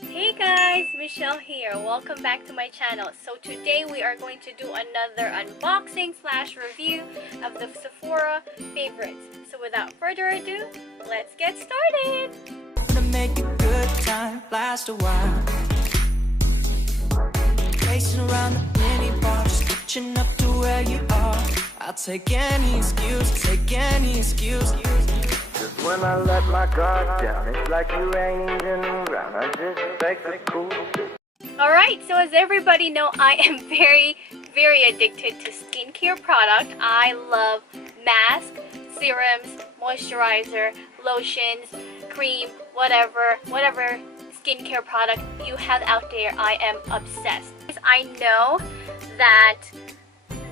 Hey guys, Michelle here. Welcome back to my channel. So today we are going to do another unboxing slash review of the Sephora favorites. So without further ado, let's get started. To make a good time last a while. Racing around the mini bar, just catching up to where you are. I'll take any excuse, take any excuse. Just when I let my guard down, it's like you ain't even around. I just take the cool. Alright, so as everybody know, I am very addicted to skincare product. I love masks, serums, moisturizer, lotions, cream, whatever skincare product you have out there, I am obsessed. I know that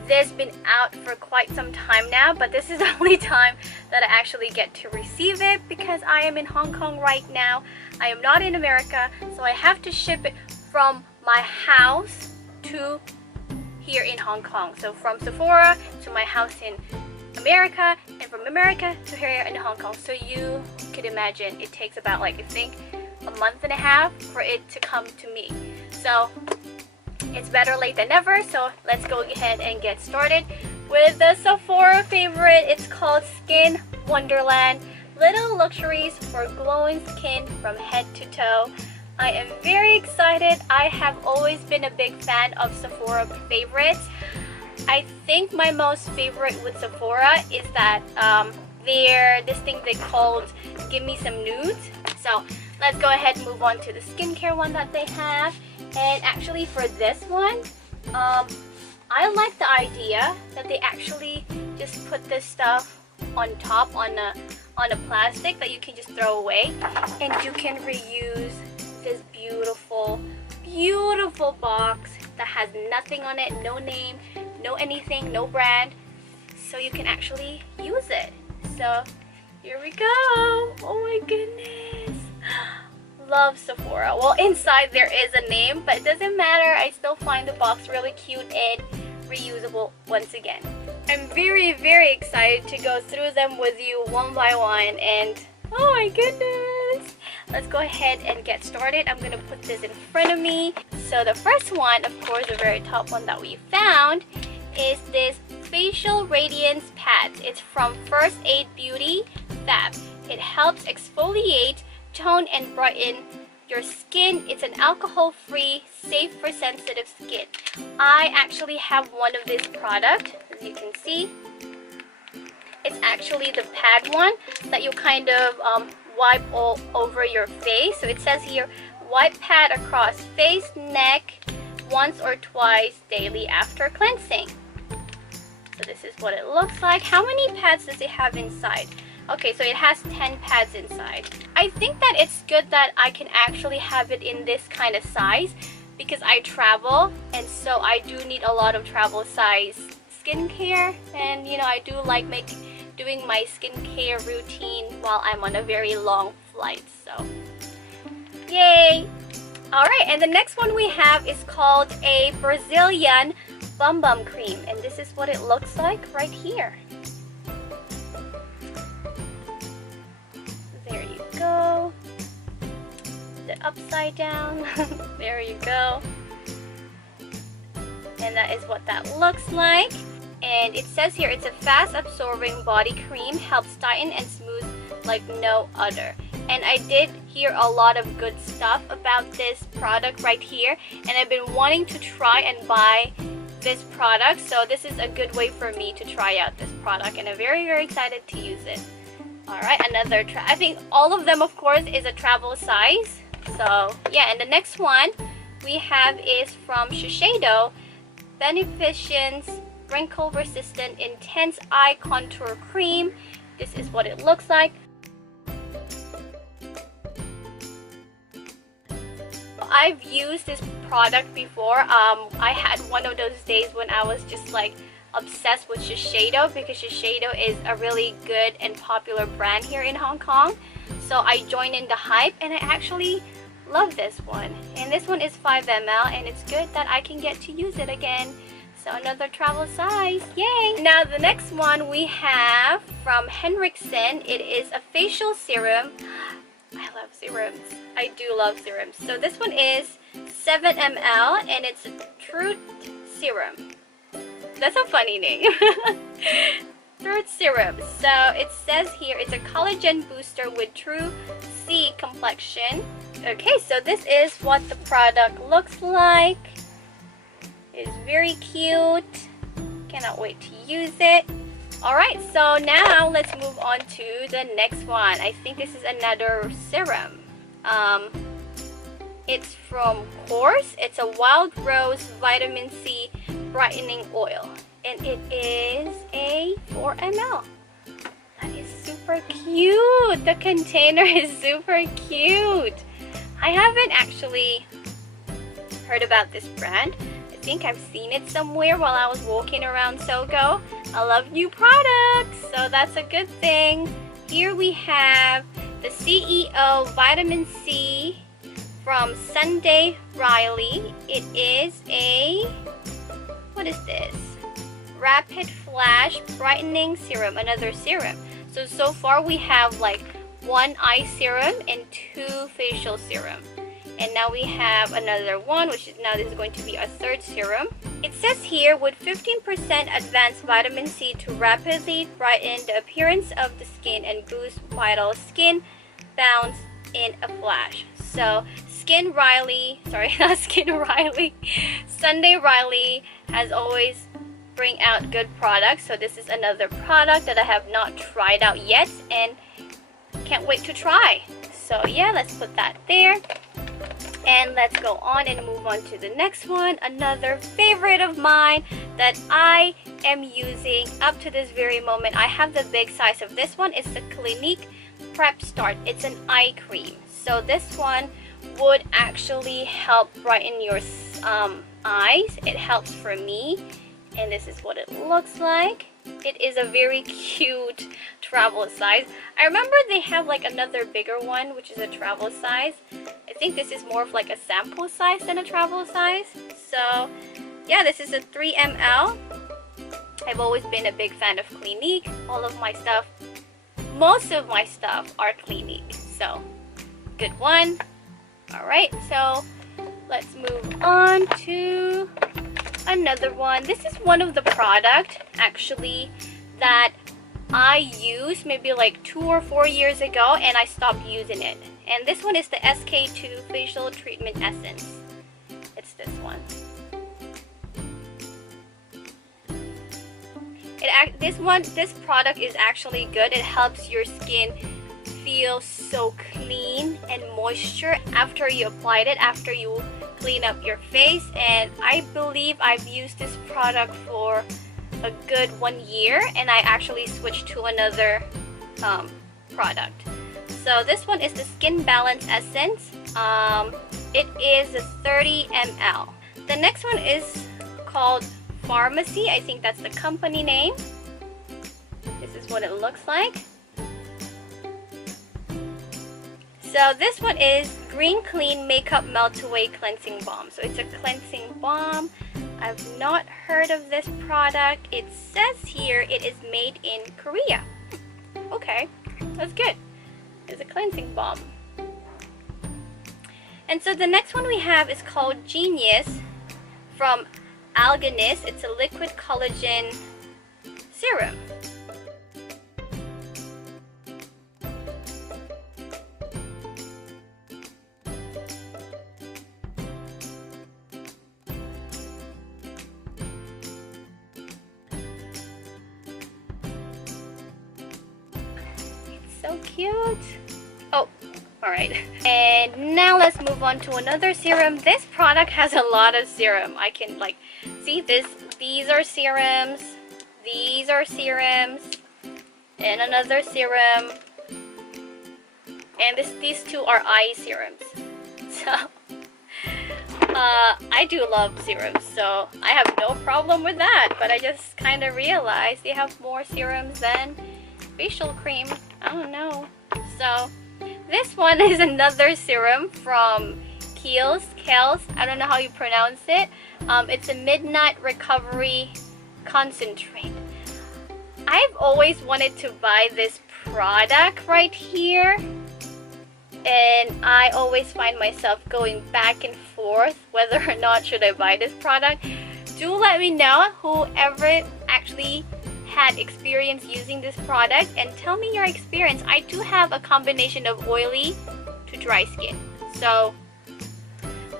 this has been out for quite some time now, but this is the only time that I actually get to receive it because I am in Hong Kong right now. I am not in America, so I have to ship it from my house to here in Hong Kong. So from Sephora to my house in America, and from America to here in Hong Kong. So you could imagine it takes about, like, I think a month and a half for it to come to me. So it's better late than never. So let's go ahead and get started with the Sephora favorite. It's called Skin Wonderland. Little luxuries for glowing skin from head to toe. I am very excited. I have always been a big fan of Sephora favorites. I think my most favorite with Sephora is that this thing they called Give Me Some Nudes. So let's go ahead and move on to the skincare one that they have. And actually for this one, I like the idea that they actually just put this stuff on top on a plastic that you can just throw away, and you can reuse this beautiful box that has nothing on it, no name, no anything, no brand, so you can actually use it. So here we go. Oh my goodness, love Sephora. Well, inside there is a name, but it doesn't matter. I still find the box really cute and reusable once again. I'm very excited to go through them with you one by one, and oh my goodness, let's go ahead and get started. I'm gonna put this in front of me. So the first one, of course, the very top one that we found is this facial Radiance Pat. It's from First Aid Beauty Fab. It helps exfoliate, tone, and brighten your skin. It's an alcohol-free, safe for sensitive skin. I actually have one of this product, as you can see. It's actually the pad one that you kind of wipe all over your face. So it says here, wipe pad across face, neck, once or twice daily after cleansing. So this is what it looks like. How many pads does it have inside? Okay, so it has 10 pads inside. I think that it's good that I can actually have it in this kind of size because I travel, and so I do need a lot of travel size skincare, and you know, I do like doing my skincare routine while I'm on a very long flight. So yay! Alright, and the next one we have is called a Brazilian Bum Bum Cream, and this is what it looks like right here. There you go. The upside down. There you go. And that is what that looks like. And it says here it's a fast absorbing body cream, helps tighten and smooth like no other. And I did hear a lot of good stuff about this product right here, and I've been wanting to try and buy this product, so this is a good way for me to try out this product, and I'm very excited to use it. Alright, another I think all of them, of course, is a travel size. So yeah, and the next one we have is from Shiseido, Beneficence Wrinkle Resistant Intense Eye Contour Cream. This is what it looks like. I've used this product before. I had one of those days when I was just like obsessed with Shiseido, because Shiseido is a really good and popular brand here in Hong Kong. So I joined in the hype, and I actually love this one. And this one is 5 ml, and it's good that I can get to use it again. So another travel size, yay! Now the next one we have from Henriksen. It is a facial serum. I love serums. I do love serums. So this one is 7 ml and it's a Truth Serum. That's a funny name. Truth Serum. So it says here it's a collagen booster with True C complexion. Okay, so this is what the product looks like. It's very cute. Cannot wait to use it. Alright, so now let's move on to the next one. I think this is another serum. It's from Course. It's a Wild Rose Vitamin C Brightening Oil. And it is a 4 ml. That is super cute. The container is super cute. I haven't actually heard about this brand. I think I've seen it somewhere while I was walking around Sogo. I love new products, so that's a good thing. Here we have the CEO Vitamin C from Sunday Riley. It is a, what is this? Rapid Flash Brightening Serum, another serum. So far we have like 1 eye serum and 2 facial serum. And now we have another one, which is now this is going to be our 3rd serum. It says here, with 15% advanced vitamin C to rapidly brighten the appearance of the skin and boost vital skin bounce in a flash. So Sunday Riley has always bring out good products. So this is another product that I have not tried out yet and can't wait to try. So yeah, let's put that there. And let's go on and move on to the next one. Another favorite of mine that I am using up to this very moment. I have the big size of this one. It's the Clinique Prep Start. It's an eye cream. So this one would actually help brighten your eyes. It helps for me. And this is what it looks like. It is a very cute travel size. I remember they have like another bigger one, which is a travel size. I think this is more of like a sample size than a travel size. So yeah, this is a 3 ml. I've always been a big fan of Clinique. All of my stuff, most of my stuff are Clinique. So good one. Alright, so let's move on to another one. This is one of the product actually that I used maybe like 2 or 4 years ago and I stopped using it. And this one is the SK2 Facial Treatment Essence. It's this one. This product is actually good. It helps your skin feel so clean and moisture after you applied it, after you clean up your face. And I believe I've used this product for a good 1 year and I actually switched to another product. So this one is the Skin Balance Essence. It is a 30 ml. The next one is called Pharmacy. I think that's the company name. This is what it looks like. So this one is Green Clean Makeup Melt Away Cleansing Balm. So it's a cleansing balm. I've not heard of this product. It says here it is made in Korea. Okay, that's good. It's a cleansing balm. And so the next one we have is called Genius from Alganis. It's a liquid collagen serum. So cute. Oh, alright. And now let's move on to another serum. This product has a lot of serum. I can like see this. These are serums. These are serums. And another serum. And these two are eye serums. So I do love serums, so I have no problem with that. But I just kind of realized they have more serums than facial cream. I don't know. So this one is another serum from Kiehl's. I don't know how you pronounce it. It's a Midnight Recovery Concentrate. I've always wanted to buy this product right here. and I always find myself going back and forth whether or not should I buy this product. Do let me know, whoever actually had experience using this product, and tell me your experience. I do have a combination of oily to dry skin, so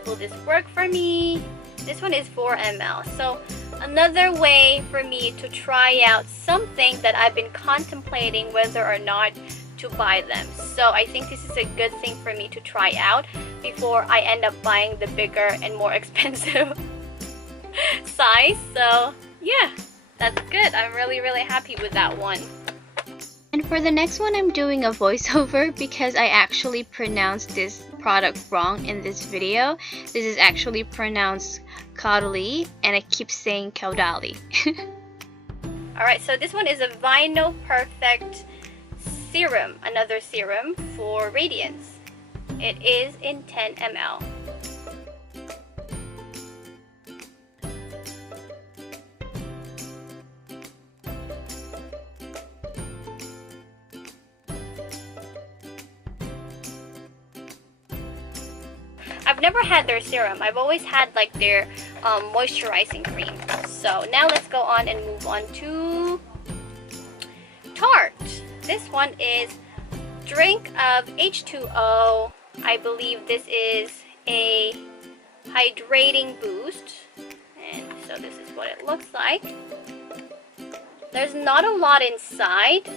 will this work for me? This one is 4 ml, so another way for me to try out something that I've been contemplating whether or not to buy them. So I think this is a good thing for me to try out before I end up buying the bigger and more expensive size. So yeah, that's good. I'm really happy with that one. And for the next one, I'm doing a voiceover because I actually pronounced this product wrong in this video. This is actually pronounced Caudally, and I keep saying Caudally. Alright, so this one is a Vinyl Perfect Serum, another serum for Radiance. It is in 10 ml. I've never had their serum. I've always had like their moisturizing cream. So now let's go on and move on to Tarte. This one is Drink of H2O. I believe this is a hydrating boost. And so this is what it looks like. There's not a lot inside,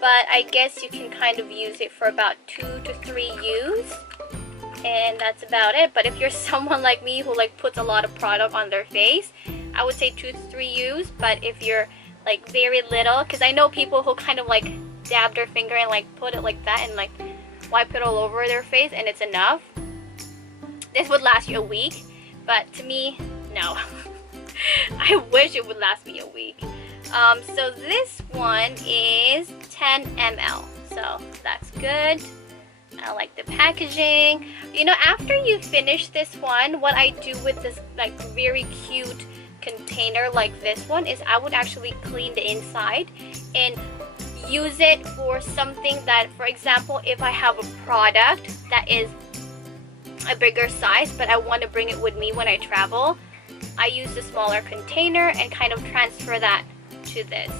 but I guess you can kind of use it for about 2 to 3 uses. And that's about it. But if you're someone like me who like puts a lot of product on their face, I would say 2 to 3 uses. But if you're like very little, because I know people who kind of like dab their finger and like put it like that and like wipe it all over their face and it's enough, this would last you a week. But to me, no. I wish it would last me a week. So this one is 10 ml, so that's good. I like the packaging. You know, after you finish this one, what I do with this like very cute container like this one is I would actually clean the inside and use it for something that, for example, if I have a product that is a bigger size but I want to bring it with me when I travel, I use the smaller container and kind of transfer that to this,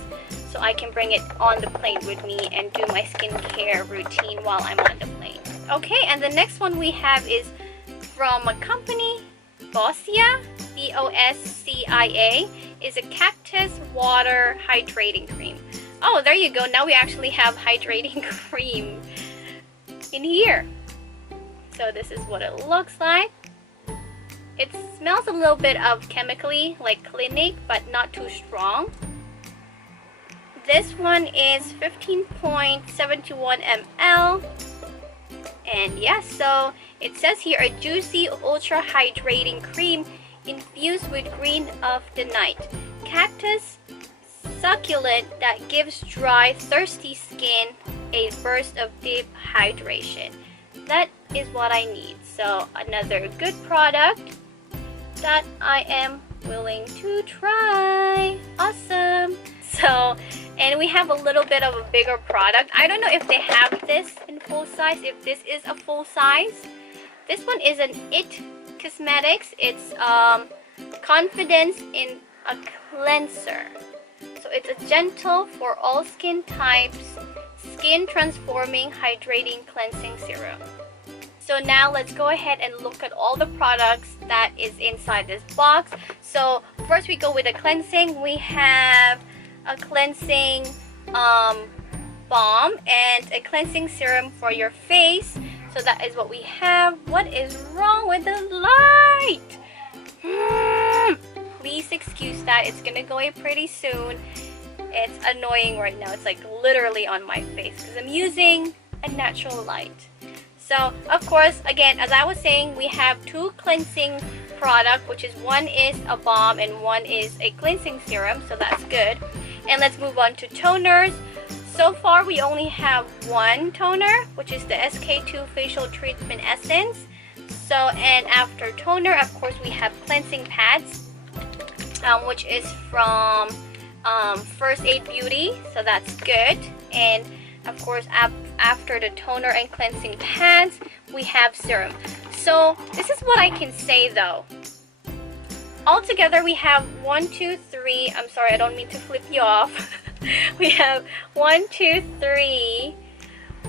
so I can bring it on the plane with me and do my skincare routine while I'm on the plane. Okay, and the next one we have is from a company, Boscia, B-O-S-C-I-A, is a Cactus Water Hydrating Cream. Oh, there you go. Now we actually have hydrating cream in here. So this is what it looks like. It smells a little bit of chemically, like Clinique, but not too strong. This one is 15.71 ml. And yes, so it says here a juicy ultra hydrating cream infused with green of the night. Cactus succulent that gives dry, thirsty skin a burst of deep hydration. That is what I need. So another good product that I am willing to try. Awesome. So, and we have a little bit of a bigger product. I don't know if they have this in full size, if this is a full size. This one is an IT Cosmetics. It's Confidence in a Cleanser. So it's a gentle for all skin types, skin transforming hydrating cleansing serum. So now let's go ahead and look at all the products that is inside this box. So first we go with the cleansing. We have a cleansing balm and a cleansing serum for your face. So that is what we have. What is wrong with the light? Please excuse that. It's gonna go away pretty soon. It's annoying right now. It's like literally on my face because I'm using a natural light. So of course, again, as I was saying, we have 2 cleansing products, which is one is a balm and one is a cleansing serum. So that's good. And let's move on to toners. So far, we only have one toner, which is the SK2 Facial Treatment Essence. So, and after toner, of course, we have cleansing pads, which is from First Aid Beauty. So that's good. And of course, after the toner and cleansing pads, we have serum. So this is what I can say though. Altogether we have 1, 2, 3, I'm sorry, I don't mean to flip you off. We have 1, 2, 3,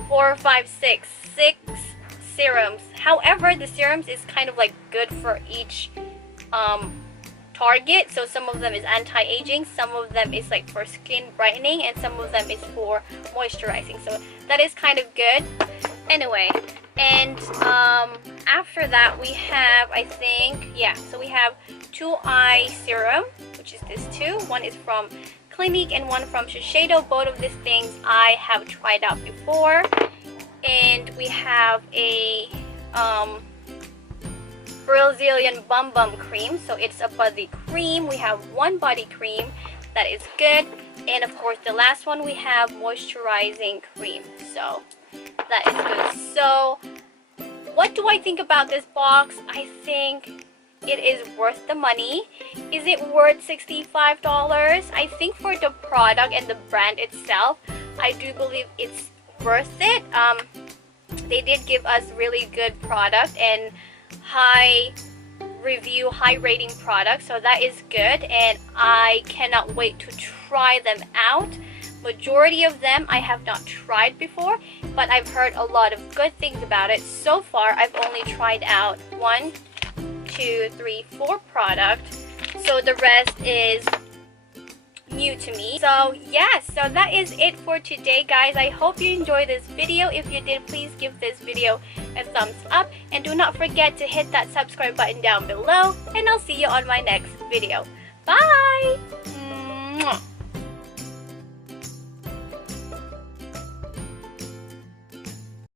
4, 5, 6 serums. However, the serums is kind of like good for each target. So some of them is anti-aging, some of them is like for skin brightening, and some of them is for moisturizing. So that is kind of good. Anyway, and after that we have, I think, yeah, so we have 2 eye serum, which is this two. One is from Clinique and one from Shiseido. Both of these things I have tried out before. And we have a Brazilian Bum Bum cream, so it's a body cream. We have 1 body cream that is good, and of course the last one we have moisturizing cream, so that is good. So what do I think about this box? I think it is worth the money. Is it worth $65? I think for the product and the brand itself, I do believe it's worth it. They did give us really good product and high review, high rating products, so that is good, and I cannot wait to try them out. Majority of them I have not tried before, but I've heard a lot of good things about it. So far I've only tried out 1, 2, 3, 4 products, so the rest is new to me. So yes, so that is it for today, guys. I hope you enjoyed this video. If you did, please give this video a thumbs up, and do not forget to hit that subscribe button down below, and I'll see you on my next video. Bye! Mwah.